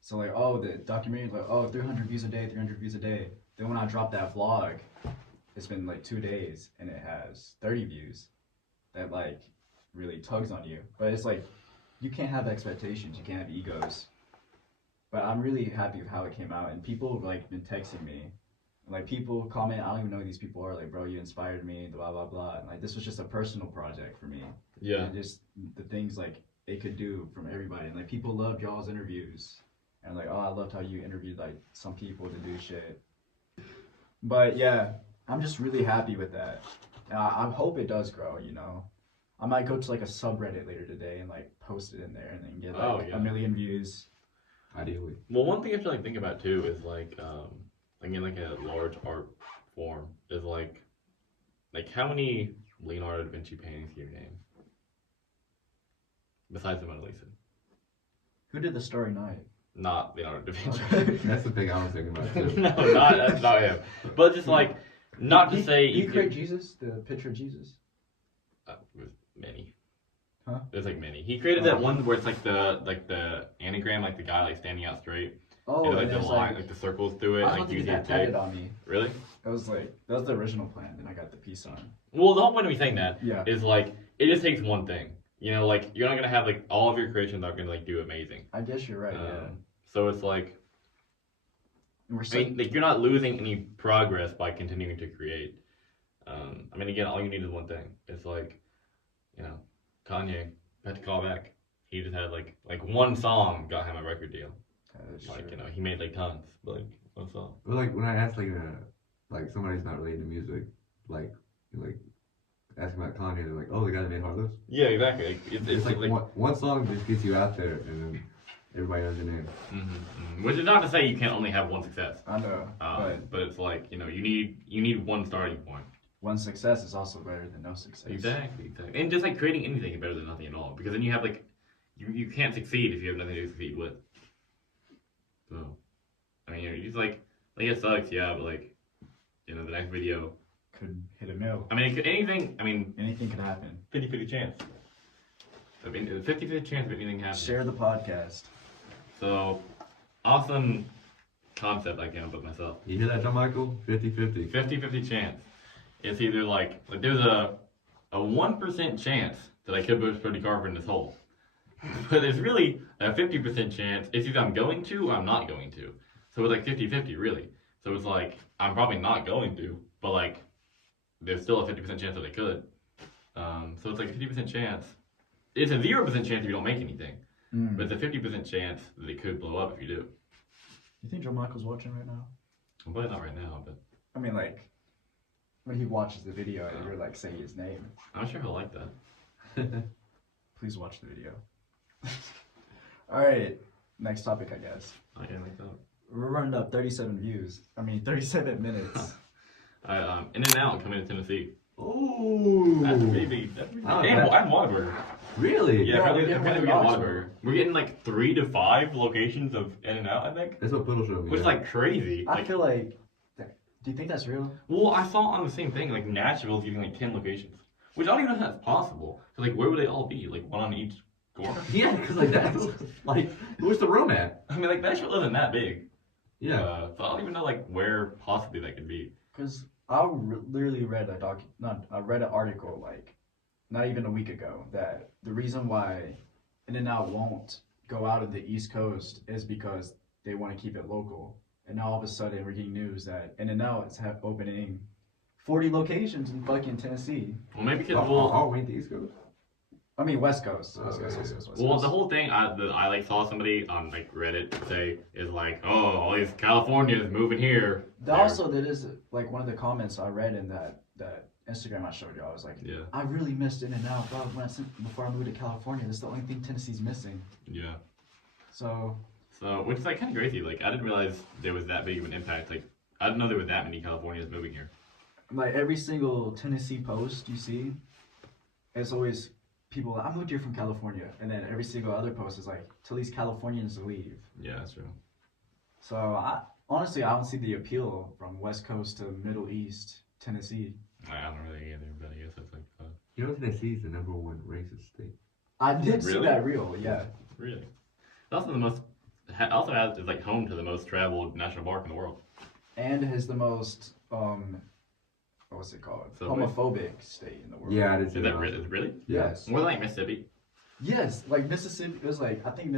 So like, oh, the documentary is like, oh, 300 views a day, 300 views a day. Then when I drop that vlog, it's been like 2 days and it has 30 views. That like really tugs on you. But it's like, you can't have expectations, you can't have egos. But I'm really happy with how it came out, and people have like been texting me. Like people comment, I don't even know who these people are, like, bro, you inspired me, blah blah blah. And like this was just a personal project for me. Yeah. And just the things like it could do from everybody. And like people loved y'all's interviews. And like, oh, I loved how you interviewed like some people to do shit. But yeah, I'm just really happy with that. And I hope it does grow, you know. I might go to like a subreddit later today and like post it in there and then get like a million views. Ideally. Well, one thing you have to like think about too is like in like a large art form is like how many Leonardo da Vinci paintings do you name? Besides the Mona Lisa. Who did the Starry Night? Not Leonardo da Vinci. That's the thing I was thinking about too. No, that's not him. But just like, not to say Did you create Jesus? The picture of Jesus? With many. Huh? There's like many. He created that one where it's like the anagram, like the guy like standing out straight. Oh, and like and the there's line, like the circles through it. I was Like about to you get that see it tatted on me. Really? That was the original plan, then I got the piece on. Well, the whole point of me saying that Yeah. is like it just takes one thing. You know, like you're not gonna have like all of your creations are gonna like do amazing. I guess you're right, yeah. So it's like, And we're I mean, like you're not losing any progress by continuing to create. I mean, again, all you need is one thing. It's like, you know, Kanye had to call back. He just had like one song got him a record deal. That's Like true. you know, he made like tons, but like What's up? But like when I asked like somebody's not really into music, like asking about Kanye, they're like, oh, the guy that made Heartless. Yeah, exactly. It's like one song just gets you out there, and then everybody knows your name. Which is not to say you can't only have one success. I know, But it's like, you know, you need one starting point. one success is also better than no success. Exactly. And just like creating anything is better than nothing at all. Because then you have like, you can't succeed if you have nothing to succeed with. So, I mean, you just like it sucks, yeah, but like, you know, the next video Could hit a mill. I mean, anything could happen. 50-50 chance. I mean, 50-50 chance of anything happening. Share the podcast. So, awesome concept I came up with myself. You hear that, John Michael? 50-50. 50-50 chance. It's either like there's a 1% chance that I could push Freddie Carver in this hole. But there's really a 50% chance it's either I'm going to or I'm not going to. So it's like 50-50 really. So it's like I'm probably not going to, but like there's still a 50% chance that I could. So it's like a 50% chance. It's a 0% chance if you don't make anything. But it's a 50% chance that it could blow up if you do. You think Joe Michael's watching right now? I'm probably not right now, but I mean, like, when he watches the video and you're like saying his name, I'm sure he'll like that. please watch the video. Alright, next topic, I guess. Okay, like that. We're running up 37 views. 37 minutes. In-N-Out coming to Tennessee. Oh, That's pretty big. That's pretty big. Oh, And that- Whataburger. really? Yeah, Yeah, apparently we're getting we're one in getting Knoxville. Whataburger. We're getting like 3 to 5 locations of In-N-Out, I think. That's what Poodle showed me. Which is yeah. like crazy. I Like, feel like, do you think that's real? well, I saw on the same thing, like Nashville's getting like 10 locations. Which I don't even know if that's possible. So like, where would they all be? Like, one on each corner? Yeah, because like that's like, where's the room at? I mean, like, Nashville isn't that big. Yeah. So I don't even know like where possibly that could be. Because I literally read I read an article like not even a week ago that the reason why In-N-Out won't go out of the East Coast is because they want to keep it local. And now all of a sudden we're getting news that In-N-Out is opening 40 locations in fucking Tennessee. Well, maybe because Wait, the East Coast. I mean West Coast. Oh, West Coast, yeah. West Coast, West well, Coast. the whole thing that I like saw somebody on like Reddit say is like, oh, all these Californians moving here. That is like one of the comments I read in that Instagram I showed you. I was like, Yeah. I really missed In-N-Out. Before I moved to California, this is the only thing Tennessee's missing. Yeah. So So, which is like kind of crazy. Like, I didn't realize there was that big of an impact. Like, I didn't know there were that many Californians moving here. like every single Tennessee post you see, it's always people. I moved here from California, and then every single other post is like, "To these Californians to leave." Yeah, that's true. So honestly, I don't see the appeal from West Coast to Middle East Tennessee. I don't really either, but I guess that's like, You know Tennessee is the #1 racist state. I did see Really? that reel, yeah. really. It's also the most, also has, is like home to the most traveled national park in the world. And has the most what's it called? Subway. Homophobic state in the world. Yeah, I did Is see that really? Yes. More than like Mississippi? Yes, like Mississippi. It was like I think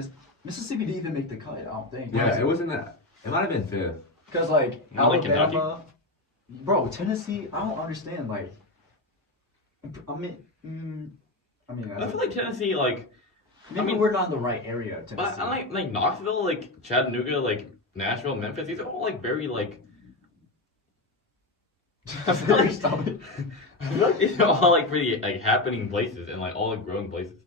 Mississippi didn't even make the cut. I don't think. Yeah, it wasn't that. It might have been 5th. Because like Not like Alabama, bro, Tennessee. I don't understand. Like, I mean, I feel like Tennessee, like, maybe we're not in the right area. Of but Tennessee. I like Knoxville, like Chattanooga, like Nashville, Memphis. These are all like very like. I feel like, I feel like these are all like pretty like happening places and like all like growing places.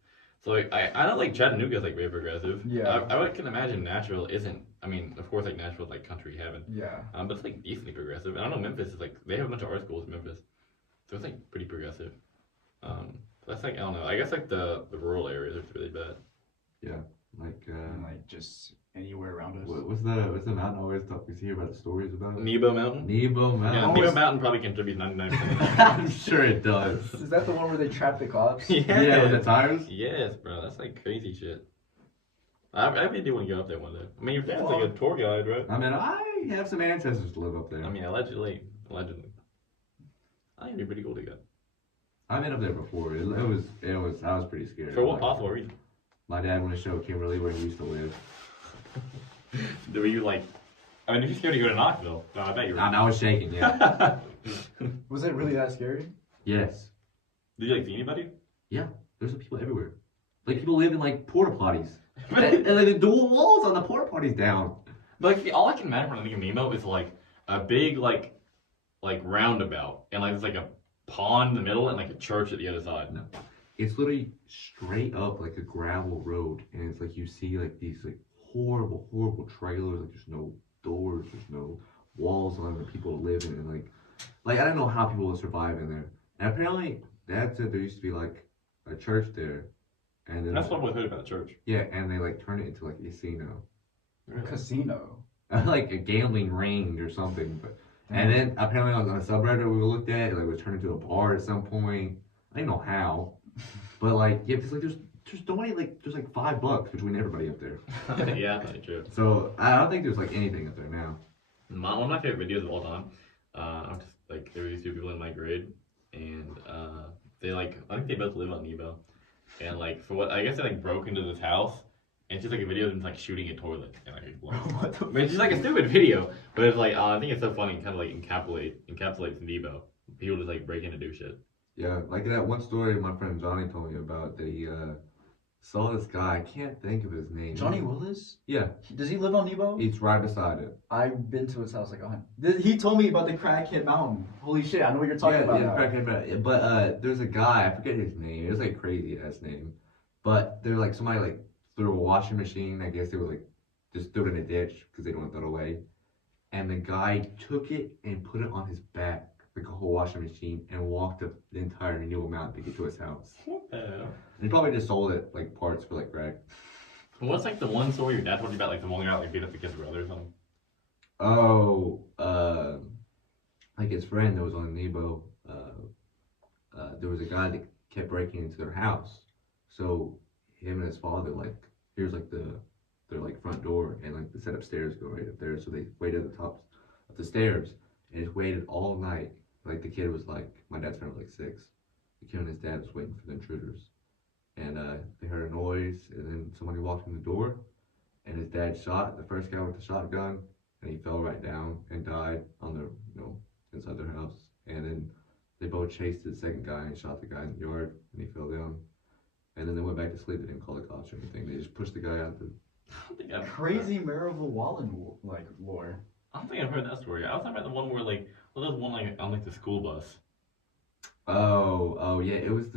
So like I know like Chattanooga is like very progressive. Yeah. I can imagine Nashville isn't. I mean, of course, like Nashville's like country heaven. Yeah. But it's like decently progressive. And I don't know Memphis is like they have a bunch of art schools in Memphis, so it's like pretty progressive. So that's like I don't know. I guess like the rural areas are really bad. Yeah, like And like just anywhere around us. what's the mountain I always talk? We hear about the stories about? Nebo Mountain. Nebo Yeah, Mountain. Nebo Mountain probably contributes 99%. I'm sure it does. Is that the one where they trap the cops? Yeah, with the tires. Yes, bro. That's like crazy shit. I really do want to go up there one day. I mean, your dad's like a tour guide, right? I mean, I have some ancestors to live up there. I mean, allegedly. I think it'd be pretty cool to go. I've been up there before. It was. I was pretty scared. For what Like, possible reason? My dad wanted to show Kimberly where he used to live. Were you like? I mean, if you're scared to go to Knoxville, no, I bet you were. I was shaking. Yeah. Was it really that scary? Yes. Did you like see anybody? There's people everywhere. Like people live in like porta potties, and like the dual walls on the porta potties down. But like, all I can imagine when I think of Nemo is like a big like roundabout, and like there's like a pond in the middle and like a church at the other side. No. It's literally straight up like a gravel road, and it's like you see like these like horrible trailers. Like there's no doors, there's no walls on it. People live in it, and like I don't know how people would survive in there. And apparently, Dad said there used to be like a church there, and then That's what I heard about the church. yeah, and they like turned it into like a casino, Casino. like a gambling range or something. But and then apparently on a subreddit we looked at, it like was turned into a bar at some point. I don't know how, but like yeah, because like there's only like there's like $5 between everybody up there. Yeah, that's true. So I don't think there's like anything up there now. One of my favorite videos of all time. I'm just like there were these two people in my grade, and they like I think they both live on Nebo, and like for what I guess they like broke into this house, and it's just like a video of them like shooting a toilet and like exploding. What the? I mean, it's just like a stupid video, but it's like I think it's so funny, kind of like encapsulates Nebo. People just like break in to do shit. Yeah, like that one story my friend Johnny told me about. They saw this guy. I can't think of his name. Johnny Willis? Yeah, Does he live on Nebo? it's right beside it. I've been to his house like 100. He told me about the Crackhead Mountain. Holy shit, I know what you're talking about. Yeah, now. crackhead. But there's a guy. I forget his name. It was like crazy ass name. But they're like somebody like threw a washing machine. I guess they were like just threw it in a ditch because they don't want to throw it away. And the guy took it and put it on his back, like a whole washing machine, and walked up the entire renewal mountain to get to his house. What the hell? And he probably just sold it like parts for like crack. What's like the one story your dad told you about, like the one guy like beat up the kid's brother or something? Oh, like his friend that was on Nebo, there was a guy that kept breaking into their house. So him and his father, like, here's like their like front door, and like the set up stairs go right up there. So they waited at the top of the stairs and just waited all night. Like the kid was like, my dad's friend was like 6. The kid and his dad was waiting for the intruders. And they heard a noise, and then somebody walked in the door, and his dad shot the first guy with the shotgun, and he fell right down and died on the, inside their house. And then they both chased the second guy and shot the guy in the yard, and he fell down. And then they went back to sleep. They didn't call the cops or anything. They just pushed the guy out the. I don't think I've Crazy Maraval Wallen like lore. I don't think I've heard that story. I was talking about the one where like, well, there's one like on like the school bus. Oh yeah. It was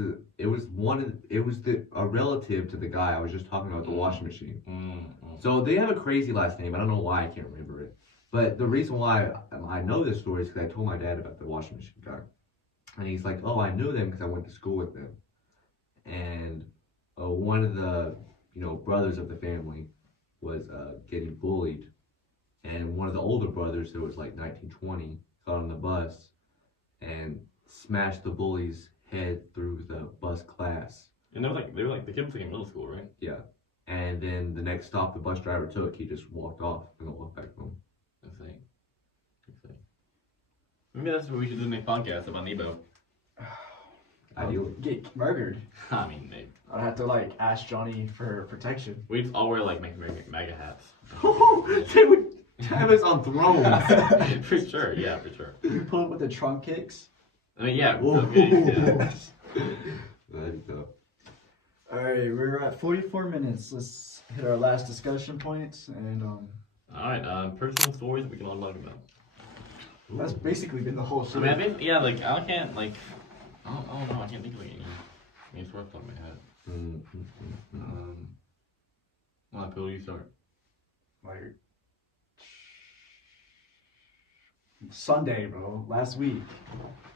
a relative to the guy I was just talking about, the washing machine. So they have a crazy last name. I don't know why I can't remember it. But the reason why I know this story is because I told my dad about the washing machine guy, and he's like, "Oh, I knew them because I went to school with them." And one of the brothers of the family was getting bullied, and one of the older brothers, who was like 19, 20, got on the bus and smashed the bully's head through the bus glass. And they were like the kid was like in middle school, right? Yeah. And then the next stop the bus driver took, he just walked off and then walked back home. Insane. Maybe that's what we should do, make podcasts about Nebo. Ideally. Get murdered. I mean, maybe. I'd have to like ask Johnny for protection. We just all wear like MAGA hats. They would have us on thrones. For sure, yeah, for sure. You pull up with the trunk kicks. I mean, yeah. Whoa. Yeah. That'd be tough. Alright, we're at 44 minutes. Let's hit our last discussion points, and Alright, personal stories we can all talk about. that's basically been the whole I show. mean, I can't, like, I don't know, I can't think of like any stories off my head. Well, Bill, you start. Like Sunday, bro. Last week,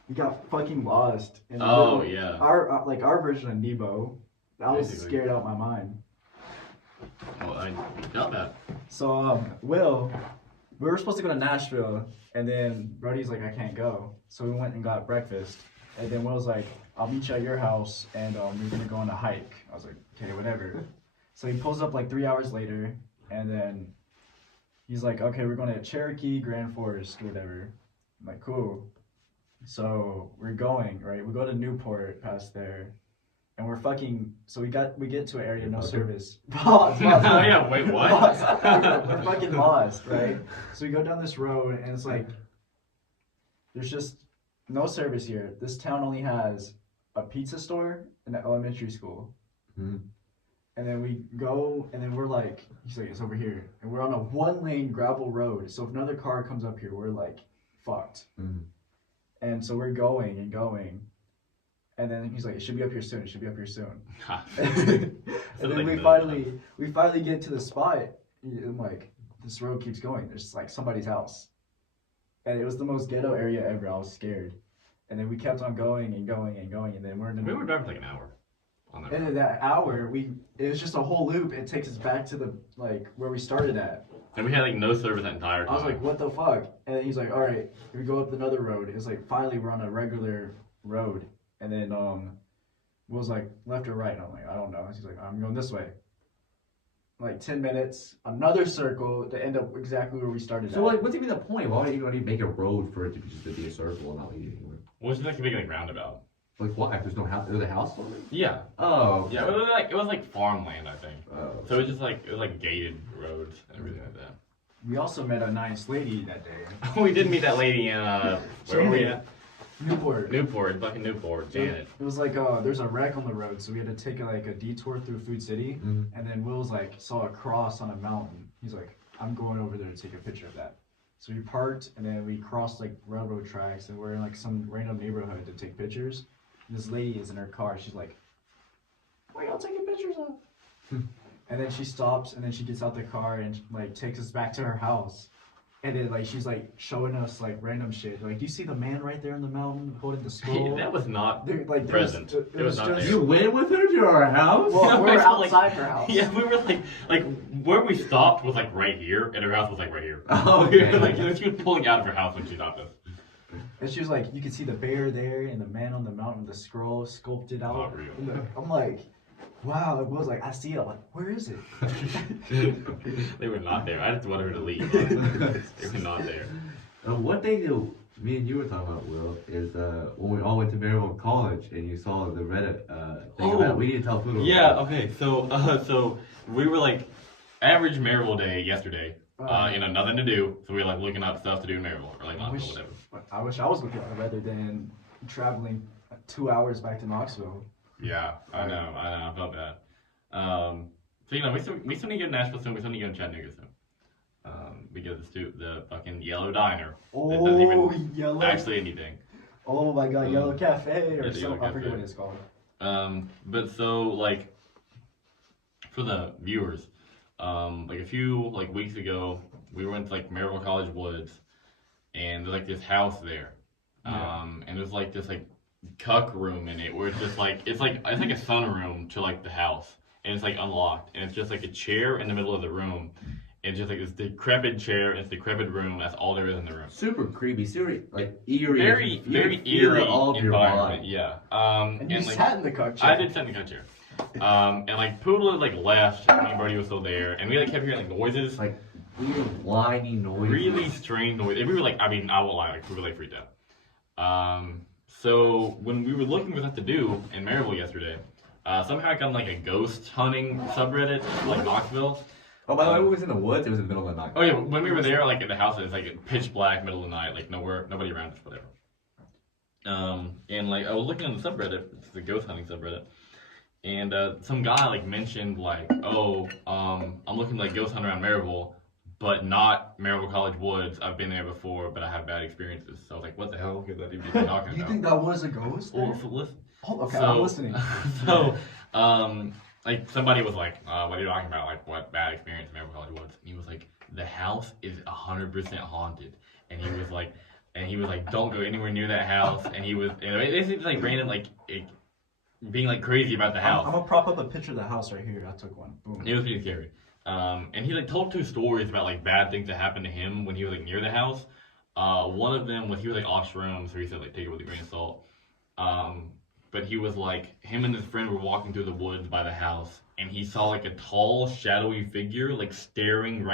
we got fucking lost. In Oh, yeah. Our version of Nebo. I was Basically. scared out my mind. Well, I doubt that. So, Will, we were supposed to go to Nashville, and then Brody's like, I can't go. So we went and got breakfast, and then Will's like, I'll meet you at your house, and we're gonna go on a hike. I was like, okay, whatever. So he pulls up like 3 hours later, and then he's like, okay, we're going to Cherokee, Grand Forest, whatever. I'm like, cool. So we're going, right? We go to Newport past there, and we're fucking. So we get to an area, no service. Pause. Oh, yeah, wait, what? We're fucking lost, right? So we go down this road, and it's like, there's just no service here. This town only has a pizza store and an elementary school. Mhm. And then we go, and then we're like, he's like, it's over here. And we're on a 1-lane gravel road. So if another car comes up here, we're like, fucked. Mhm. And so we're going and going. And then he's like, it should be up here soon. It should be up here soon. Ha. And then like we the- finally get to the spot. And I'm like, this road keeps going. There's like somebody's house. And it was the most ghetto area ever. I was scared. And then we kept on going and going and going. And then we're in the We were driving for like an hour on that end road. of that hour, it was just a whole loop. It takes us back to the like where we started at. And we had like no service that entire time. I was like, what the fuck? And then he's like, all right, we go up another road. It's like finally we're on a regular road. And then Will's like left or right, and I'm like, I don't know. He's like, I'm going this way. Like 10 minutes, another circle to end up exactly where we started So at. like, what's even the point? Why don't you already make a road for it to be a circle and not lead anywhere? What's like a big like roundabout? Like why? If there's no house, there's a house on it. Yeah. Oh. Yeah, it was like farmland, I think. Oh. So it was like gated roads and everything like that. We also met a nice lady that day. We did meet that lady in where were we at? Newport. Newport, fucking Newport, Janet. It was like there's a wreck on the road, so we had to take like a detour through Food City, Mhm. and then Will's like saw a cross on a mountain. He's like, I'm going over there to take a picture of that. So we parked, and then we crossed like railroad tracks, and we're in like some random neighborhood to take pictures. And this lady is in her car. She's like, "What are y'all taking pictures of?" And then she stops, and then she gets out the car and like takes us back to her house. And then like she's like showing us like random shit. Like, do you see the man right there in the mountain holding the scroll? That was not There- like, there present. was- It was not just- there. You went with her to our house? Well, Yeah, we were we felt like- outside her house. Yeah, we were like where we stopped was like right here, and her house was like right here. Oh, We okay. were, like she was pulling out of her house when she stopped us. And she was like, you can see the bear there and the man on the mountain with the scroll sculpted out. Not real. And I'm like, wow. It was like, I see it. I'm like, where is it? They were not there. I just wanted her to leave. They were not there. One thing that me and you were talking about, Will, is when we all went to Maryville College and you saw the Reddit thing Oh. about we need to tell Pluto. Yeah. Okay. So we were like average Maryville day yesterday. Nothing to do. So we were like looking up stuff to do in Maryville or like I Knoxville, wish, whatever. I wish I was looking at it rather than traveling 2 hours back to Knoxville. Yeah, I know. I felt bad. So we still need to go to Nashville soon. We still need to go to Chattanooga soon. Because the fucking Yellow Diner. That doesn't even yellow. actually anything. Oh my god, Yellow Cafe or yeah, the Yellow something. I forget Cafe. what it's called. But so like for the viewers, like a few like weeks ago, we went to like Maryville College Woods, and there's like this house there, and there's like this like cuck room in it where it's just like it's like a sunroom to like the house, and it's like unlocked, and it's just like a chair in the middle of the room. It's just like this decrepit chair, it's a decrepit room. That's all there is in the room. Super creepy, like eerie. Very, You very feel it eerie all of your environment. body. Yeah. And you like, sat in the cuck chair. I did sit in the couch chair. And like Poodle had like left, me and Brody was still there, and we like kept hearing like noises, Like weird whiny noise. really strange noises. We were like, I won't lie, like we were like freaked out. So when we were looking for stuff to do in Maryville yesterday, somehow I got on like a ghost hunting subreddit, like Knoxville. Oh, by the way, it was in the woods. It was in the middle of the night. Oh yeah, when we were there, like at the house, it's like pitch black, middle of the night, like nobody around us, whatever. And like I was looking on the subreddit, it's the ghost hunting subreddit, and some guy like mentioned like, I'm looking like ghost hunter around Maryville, but not Maryville College Woods. I've been there before, but I have bad experiences. So I was like, what the hell could that even be talking You about? think that was a ghost? Well, there? so listen. Oh, okay, So- I'm listening. So, like somebody was like, "What are you talking about? Like, what bad experience in Maryville College Woods?" And he was like, "The house is 100% haunted." And he was like, "Don't go anywhere near that house." And he was, and it seems like random, like being like crazy about the house. I'm gonna prop up a picture of the house right here. I took one. Boom. It was pretty scary. And he like told 2 stories about like bad things that happened to him when he was like near the house. One of them was he was like off shrooms, so he said like take it with a grain of salt. But he was like, him and his friend were walking through the woods by the house, and he saw like a tall, shadowy figure like staring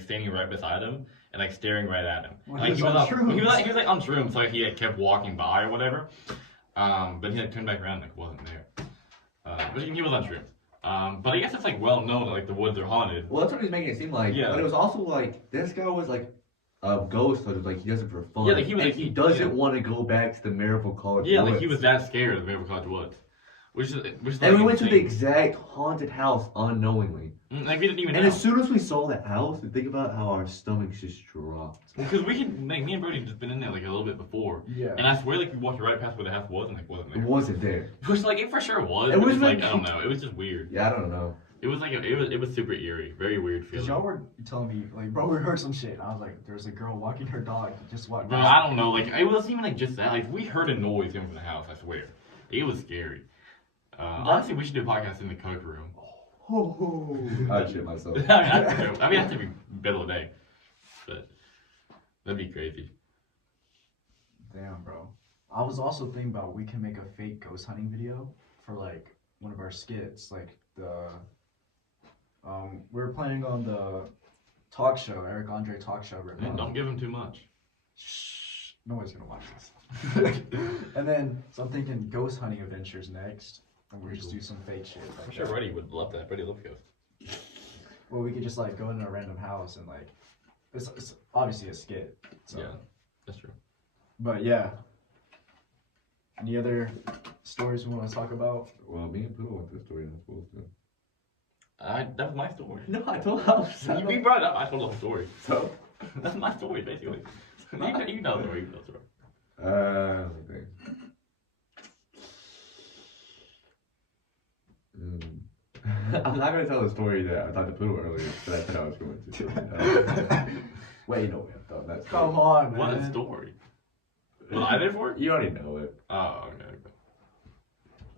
standing right beside him, and like staring right at him. Well, Like he was on shrooms. he was like on shrooms, so like, he like, kept walking by or whatever. But he like turned back around and like wasn't there. But he was on shrooms. But I guess it's like well known that like the woods are haunted. Well, that's what he's making it seem like. Yeah. But it was also like this guy was like a ghost hunter. Like he does it for fun. Yeah, like, he was, and like, he doesn't yeah. want to go back to the Maryville College. Yeah, like Woods. he was that scared of the Maryville College Woods, Which is And like we went to the insane. exact haunted house unknowingly. Like we didn't even And know. as soon as we saw that house, think about how our stomachs just dropped. Because we had, like, me and Brody had just been in there like a little bit before. Yeah. And I swear, like, we walked right past where the house was and like wasn't It there. wasn't there. Which like it for sure was. It But was just, like like- I don't know. It was just weird. Yeah, I don't know. It was like it was super eerie, very weird Because feeling. y'all were telling me, like, bro, we heard some shit. And I was like, there's a girl walking her dog. Just walked Bro, past. I don't know. Like it wasn't even like just that. Like we heard a noise coming from the house. I swear, it was scary. Honestly, we should do a podcast in the coke room. I shit myself. I mean, that's to be middle of the day, but that'd be crazy. Damn, bro. I was also thinking about we can make a fake ghost hunting video for like one of our skits, like the. We were planning on the talk show, Eric Andre talk show. Right And now. don't give him too much. Shh, no one's gonna watch this. And then, so I'm thinking ghost hunting adventures next, and we just do some fake shit. I'm Like sure that. Brady would love that. Brady loves ghosts. Well, we could just like go into a random house and like, it's obviously a skit. So. Yeah, that's true. But yeah. Any other stories we want to talk about? Well, me and Poodle went this story and I'm supposed to. That was my story. No, I told him. You brought it up. I told the whole story. So? That's my story, basically. You know the story. You know the story. Let me think. I'm not gonna tell the story that I talked to Poodle earlier, but I said I was going to. Wait, no, we have done that. story. Come on, man. What a story. Was I there for it? You already know it. Oh, okay.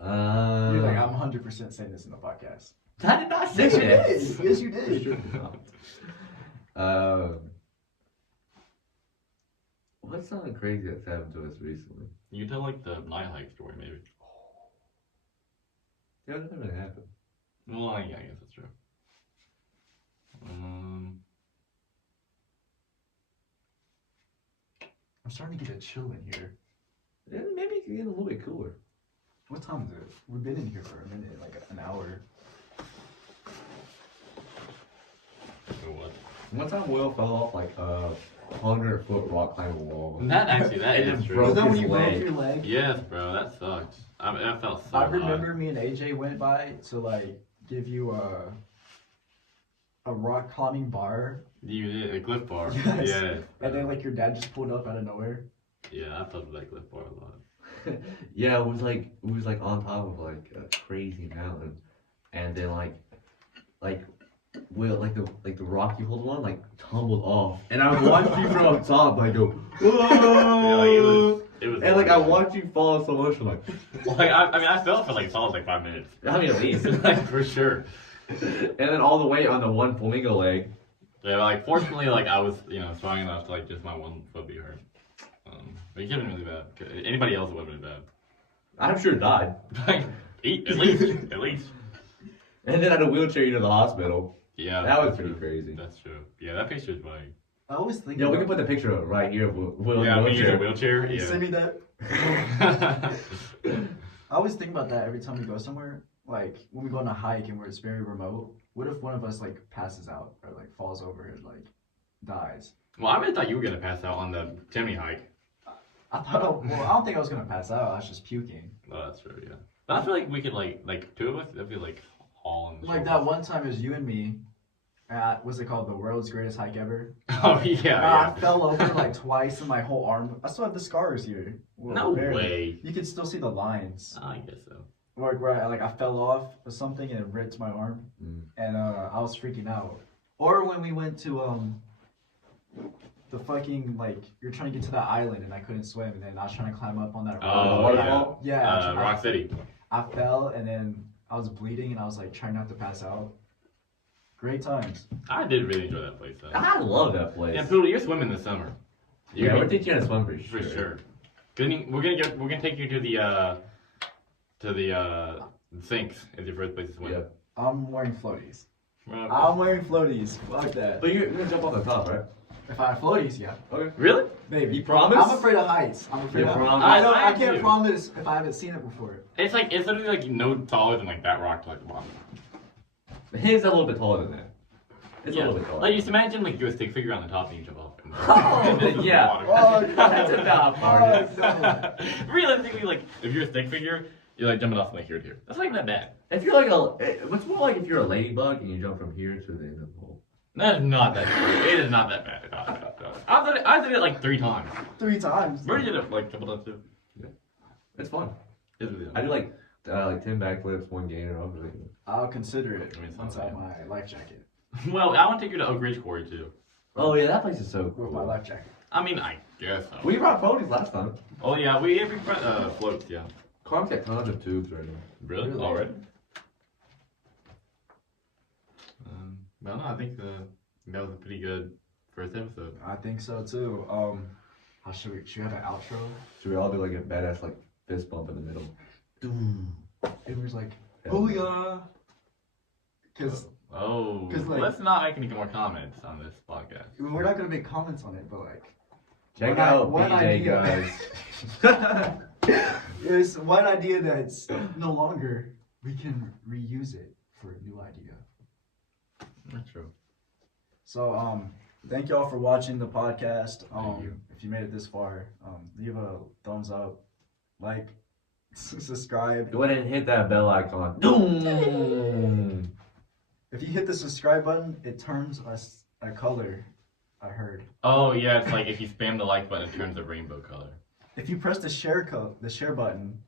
You're like, I'm 100% saying this in the podcast. I did not say Yes, you this. did. Yes, you did. What's something crazy that's happened to us recently? You tell like the night hike story, maybe. Yeah, that never happened. Well, yeah, I guess that's true. I'm starting to get a chill in here. Yeah, maybe it can get a little bit cooler. What time is it? We've been in here for a minute, like an hour. So what? One time Will fell off like a 100-foot rock climbing wall. That actually, that And is then true. broke Was that when his you leg. broke your leg? Yes, bro, that sucked. That felt so I high. remember me and AJ went by to like give you a rock climbing bar, You did a cliff bar. Yes. Yeah. and then like your dad just pulled up out of nowhere. Yeah, I felt that cliff bar a lot. Yeah, it was like on top of like a crazy mountain, and then like Will like the rock you hold on like tumbled off, and I watched you from up top like go Yeah, like, whoa, it was. and like I watched you fall so much. I'm like, Like I mean, I fell for like solid like 5 minutes. I mean at least, Like for sure. and then all the way on the one flamingo leg. Yeah, like fortunately, like I was, strong enough to like just my one foot be hurt. But it could have been really bad. Anybody else would have been bad. I'm sure died. Like at least. And then I had a wheelchair you to the hospital. Yeah. That was that's pretty true. crazy. That's true. Yeah, that picture's funny. I always think. Yeah, we about- can put the picture up right here of Will Yeah, in when the you use a wheelchair. wheelchair. Send Yeah. me that. I always think about that every time we go somewhere. Like when we go on a hike and where it's very remote. What if one of us like passes out or like falls over and like dies? Well, I really thought you were gonna pass out on the chimney hike. I thought. Well, I don't think I was gonna pass out. I was just puking. Oh, that's true. Yeah. But I feel like we could like two of us. That'd be like hauling. Like that one time it was you and me at what's it called, the world's greatest hike ever. Oh yeah. I Yeah. fell over like twice and my whole arm. I still have the scars here. Well, No barely. way. You can still see the lines. I guess so. Where I fell off or something and it ripped my arm, Mm. and I was freaking out. Or when we went to the fucking like you're trying to get to that island and I couldn't swim and then I was trying to climb up on that Oh waterfall? yeah. Yeah, Rock City. I fell and then I was bleeding and I was like trying not to pass out. Great times. I did really enjoy that place though. I love that place. And Poodle, you're swimming this summer. Yeah, we're teaching you how to swim for For sure. sure. We're gonna take you to the sinks as your first place to swim. Yeah. I'm wearing floaties. Well, I'm wearing floaties. Fuck that. But you're gonna jump off the top, right? If I had floaties, yeah. Okay. really? Maybe. You promise? I'm afraid of heights. I'm afraid You of promise? I I can't do. promise if I haven't seen it before. It's literally like no taller than like that rock to like the bottom. His a little bit taller than that. It's a little bit taller. Like just imagine like you're a stick figure on the top and you jump off. And Oh, this is the yeah. water. Oh, That's enough, Oh, no. Realistically, like if you're a stick figure, You're like jumping off from like here to here. That's not even that bad. If you're like what's more like if you're a ladybug and you jump from here to the end of the hole. That is not that bad. It is not that bad. No. I did it like 3 times. 3 times. Where did you did it like a couple times too? It's fun. It's really I do like 10 backflips, 1 gainer. I'll consider it I mean, once I have sounds my life jacket. Well, I want to take you to Oak Ridge Quarry too. Oh yeah, that place is so With my cool. life jacket. I mean, I guess so. We brought ponies last time. Oh yeah, we floats, yeah. Carm's got tons of tubes right now. Really? Really? Already? Well, no, I think that was a pretty good first episode. I think so too. How should we have an outro? Should we all do like a badass like fist bump in the middle? It was like, Yeah. booyah! Because Oh, 'Cause, like- let's not make any more comments on this podcast. we're not gonna make comments on it, but like, Check One out one BJ idea. guys. there's one idea that's no longer. We can reuse it for a new idea. That's true. So thank y'all for watching the podcast. Thank you. If you made it this far, leave a thumbs up, like, subscribe. Go ahead and hit that bell icon. Doom. If you hit the subscribe button, it turns us a color. I heard. Oh yeah, it's like if you spam the like button, it turns a rainbow color. If you press the share button,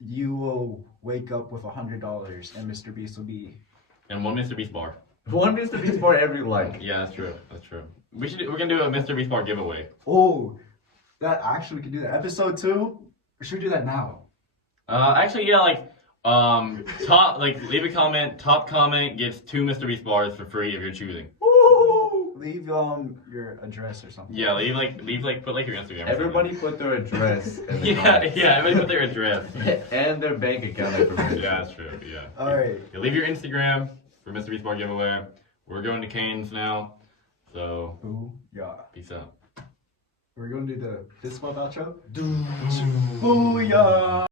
you will wake up with $100, and Mr. Beast will be. And 1 Mr. Beast bar. One Mr. Beast for every like. Yeah, that's true. That's true. We're gonna do a Mr. Beast bar giveaway. Oh, that actually we can do that. Episode 2. Or should we do that now? Actually, yeah, like top leave a comment. Top comment gets 2 Mr. Beast bars for free if you're choosing. Leave your address or something. Yeah, leave put like your Instagram. or Everybody put their address. In the something. Yeah, comments. yeah. Everybody put their address. And their bank account information. Yeah, that's true. Yeah. All right. Yeah, leave your Instagram for Mr. Beast bar giveaway. We're going to Canes now, so Booyah. peace out. We're going to do the fist bump outro. Doom. Booyah.